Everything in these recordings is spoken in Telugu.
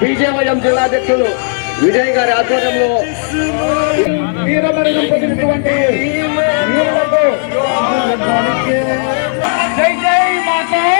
బీజేవైఎం జిల్లా అధ్యక్షులు విజయ్ గారి ఆధ్వర్యంలో వీరమరణం పొందినటువంటి జై జై మాతా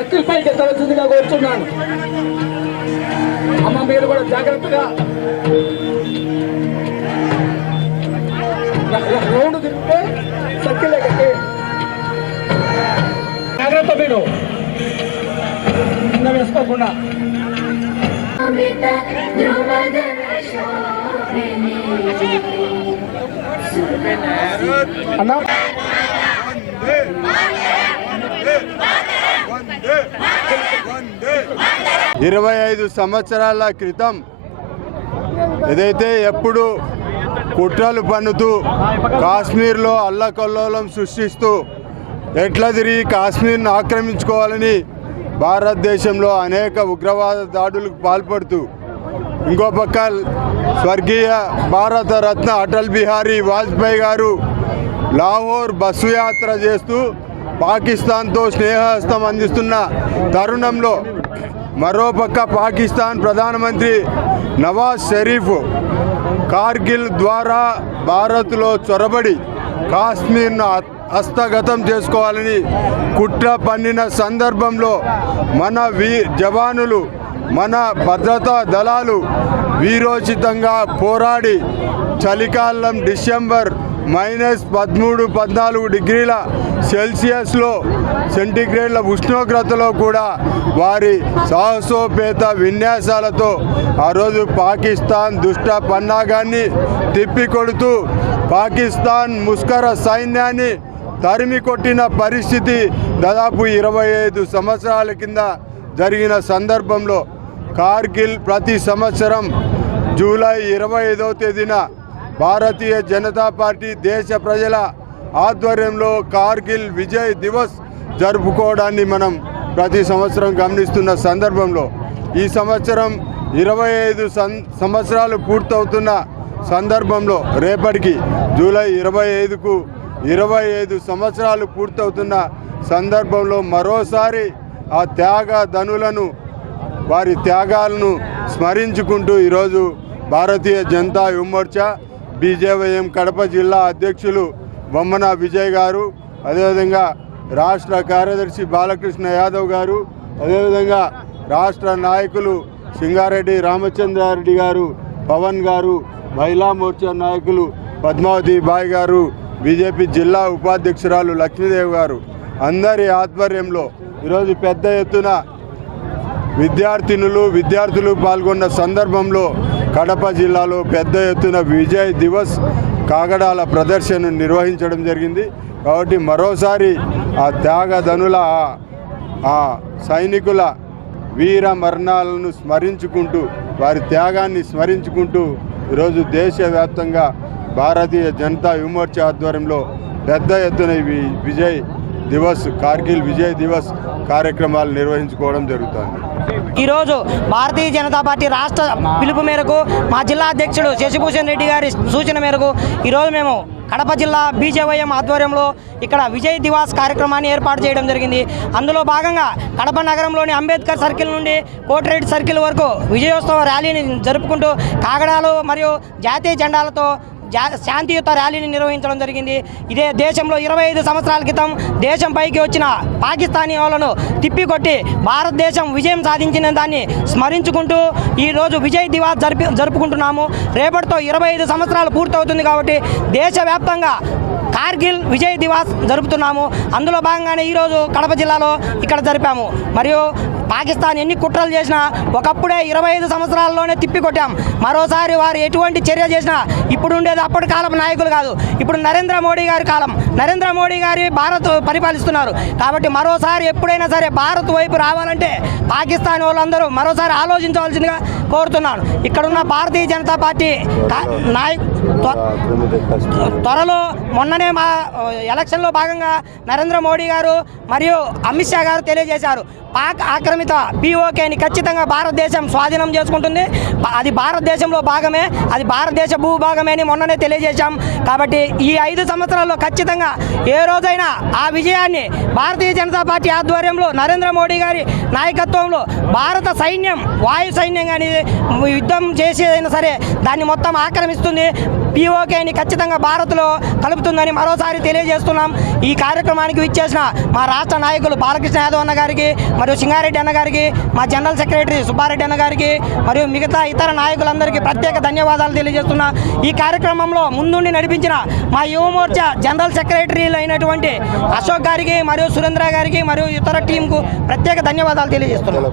సర్కిల్ పైకి ఎత్తవలసిందిగా కోరుతున్నాను అమ్మ మీరు కూడా జాగ్రత్తగా రౌండ్ తిరిగితే సర్కిల్ ఎక్కి జాగ్రత్త మీరు. వేసుకోకుండా. అన్నా. ఇరవై ఐదు సంవత్సరాల క్రితం ఏదైతే ఎప్పుడు కుట్రలు పన్నుతూ కాశ్మీర్లో అల్లకల్లోలం సృష్టిస్తూ ఎట్లా తిరిగి కాశ్మీర్ను ఆక్రమించుకోవాలని భారతదేశంలో అనేక ఉగ్రవాద దాడులకు పాల్పడుతూ ఇంకో పక్క స్వర్గీయ భారత రత్న అటల్ బిహారీ వాజ్పేయి గారు లాహోర్ బస్సు యాత్ర చేస్తూ పాకిస్తాన్తో స్నేహహస్తం అందిస్తున్న తరుణంలో మరోపక్క పాకిస్తాన్ ప్రధానమంత్రి నవాజ్ షరీఫ్ కార్గిల్ ద్వారా భారత్లో చొరబడి కాశ్మీర్ను హస్తగతం చేసుకోవాలని కుట్ర పన్నిన సందర్భంలో మన వీ జవానులు మన భద్రతా దళాలు వీరోచితంగా పోరాడి చలికాలం డిసెంబర్ మైనస్ పదమూడు పద్నాలుగు డిగ్రీల సెల్సియస్లో సెంటీగ్రేడ్ల ఉష్ణోగ్రతలో కూడా వారి సాహసోపేత విన్యాసాలతో ఆ రోజు పాకిస్తాన్ దుష్ట పన్నాగాన్ని తిప్పికొడుతూ పాకిస్తాన్ ముస్కర సైన్యాన్ని తరిమి కొట్టిన పరిస్థితి దాదాపు ఇరవై ఐదు సంవత్సరాల కింద జరిగిన సందర్భంలో కార్గిల్ ప్రతి సంవత్సరం జూలై ఇరవై ఐదవ తేదీన భారతీయ జనతా పార్టీ దేశ ప్రజల ఆధ్వర్యంలో కార్గిల్ విజయ్ దివస్ జరుపుకోవడాన్ని మనం ప్రతి సంవత్సరం గమనిస్తున్న సందర్భంలో ఈ సంవత్సరం ఇరవై ఐదు సం సంవత్సరాలు పూర్తవుతున్న సందర్భంలో రేపటికి జూలై ఇరవై ఐదుకు ఇరవై ఐదు సంవత్సరాలు పూర్తవుతున్న సందర్భంలో మరోసారి ఆ త్యాగ ధనులను వారి త్యాగాలను స్మరించుకుంటూ ఈరోజు భారతీయ జనతా యువమోర్చా బీజేవైఎం కడప జిల్లా అధ్యక్షులు బొమ్మన విజయ్ గారు అదేవిధంగా రాష్ట్ర కార్యదర్శి బాలకృష్ణ యాదవ్ గారు అదేవిధంగా రాష్ట్ర నాయకులు సింగారెడ్డి రామచంద్రారెడ్డి గారు పవన్ గారు మహిళా మోర్చా నాయకులు పద్మావతి బాయ్ గారు బీజేపీ జిల్లా ఉపాధ్యక్షురాలు లక్ష్మీదేవి గారు. అందరి ఆధ్వర్యంలో ఈరోజు పెద్ద ఎత్తున విద్యార్థినులు విద్యార్థులు పాల్గొన్న సందర్భంలో కడప జిల్లాలో పెద్ద ఎత్తున విజయ్ దివస్ కాగడాల ప్రదర్శన నిర్వహించడం జరిగింది. కాబట్టి మరోసారి ఆ త్యాగధనుల ఆ- సైనికుల వీర మరణాలను స్మరించుకుంటూ వారి త్యాగాన్ని స్మరించుకుంటూ ఈరోజు దేశవ్యాప్తంగా భారతీయ జనతా విమోర్చ ఆధ్వర్యంలో పెద్ద ఎత్తున వి- విజయ్ దివస్ కార్గిల్ విజయ్ దివస్ కార్యక్రమాలు నిర్వహించుకోవడం జరుగుతుంది. ఈరోజు భారతీయ జనతా పార్టీ రాష్ట్ర పిలుపు మేరకు మా జిల్లా అధ్యక్షుడు శశిభూషణ్ రెడ్డి గారి సూచన మేరకు ఈరోజు మేము కడప జిల్లా బీజేవైఎం ఆధ్వర్యంలో ఇక్కడ విజయ్ దివాస్ కార్యక్రమాన్ని ఏర్పాటు చేయడం జరిగింది. అందులో భాగంగా కడప నగరంలోని అంబేద్కర్ సర్కిల్ నుండి కోటిరెడ్డి సర్కిల్ వరకు విజయోత్సవ ర్యాలీని జరుపుకుంటూ కాగడాలు మరియు జాతీయ జెండాలతో శాంతియుత ర్యాలీని నిర్వహించడం జరిగింది. ఇదే దేశంలో ఇరవై ఐదు సంవత్సరాల క్రితం దేశం పైకి వచ్చిన పాకిస్తానీ వాళ్ళను తిప్పికొట్టి భారతదేశం విజయం సాధించిన దాన్ని స్మరించుకుంటూ ఈరోజు విజయ్ దివాస్ జరిపి జరుపుకుంటున్నాము. రేపటితో ఇరవై ఐదు సంవత్సరాలు పూర్తవుతుంది కాబట్టి దేశవ్యాప్తంగా కార్గిల్ విజయ్ దివాస్ జరుపుతున్నాము. అందులో భాగంగానే ఈరోజు కడప జిల్లాలో ఇక్కడ జరిపాము. మరియు పాకిస్తాన్ ఎన్ని కుట్రలు చేసినా ఒకప్పుడే ఇరవై ఐదు సంవత్సరాల్లోనే తిప్పికొట్టాం మరోసారి వారు ఎటువంటి చర్య చేసినా ఇప్పుడు ఉండేది అప్పటి కాలం నాయకులు కాదు. ఇప్పుడు నరేంద్ర మోడీ గారి కాలం. నరేంద్ర మోడీ గారి భారత్ పరిపాలిస్తున్నారు. కాబట్టి మరోసారి ఎప్పుడైనా సరే భారత్ వైపు రావాలంటే పాకిస్తాన్ వాళ్ళందరూ మరోసారి ఆలోచించవలసిందిగా కోరుతున్నాను. ఇక్కడున్న భారతీయ జనతా పార్టీ నాయక్ త్వ- త్వరలో మొన్ననే మా ఎలక్షన్లో భాగంగా నరేంద్ర మోడీ గారు మరియు అమిత్ షా గారు తెలియజేశారు. ఆక్రమిత పీఓకేని ఖచ్చితంగా భారతదేశం స్వాధీనం చేసుకుంటుంది. అది భారతదేశంలో భాగమే అది భారతదేశ భూభాగమే అని మొన్ననే తెలియజేశాం. కాబట్టి ఈ ఐదు సంవత్సరాల్లో ఖచ్చితంగా ఏ రోజైనా ఆ విజయాన్ని భారతీయ జనతా పార్టీ ఆధ్వర్యంలో నరేంద్ర మోడీ గారి నాయకత్వంలో భారత సైన్యం వాయు సైన్యం కానీ యుద్ధం చేసేదైనా సరే దాన్ని మొత్తం ఆక్రమిస్తుంది. పీఓకేని ఖచ్చితంగా భారత్లో కలుపుతుందని మరోసారి తెలియజేస్తున్నాం. ఈ కార్యక్రమానికి విచ్చేసిన మా రాష్ట్ర నాయకులు బాలకృష్ణ యాదవ్ అన్న గారికి మరియు సింగారెడ్డి అన్న గారికి మా జనరల్ సెక్రటరీ సుబ్బారెడ్డి అన్న గారికి మరియు మిగతా ఇతర నాయకులందరికీ ప్రత్యేక ధన్యవాదాలు తెలియజేస్తున్నా. ఈ కార్యక్రమంలో ముందుండి నడిపించిన మా యువమోర్చా జనరల్ సెక్రటరీలు అయినటువంటి అశోక్ గారికి మరియు సురేంద్ర గారికి మరియు ఇతర టీంకు ప్రత్యేక ధన్యవాదాలు తెలియజేస్తున్నాను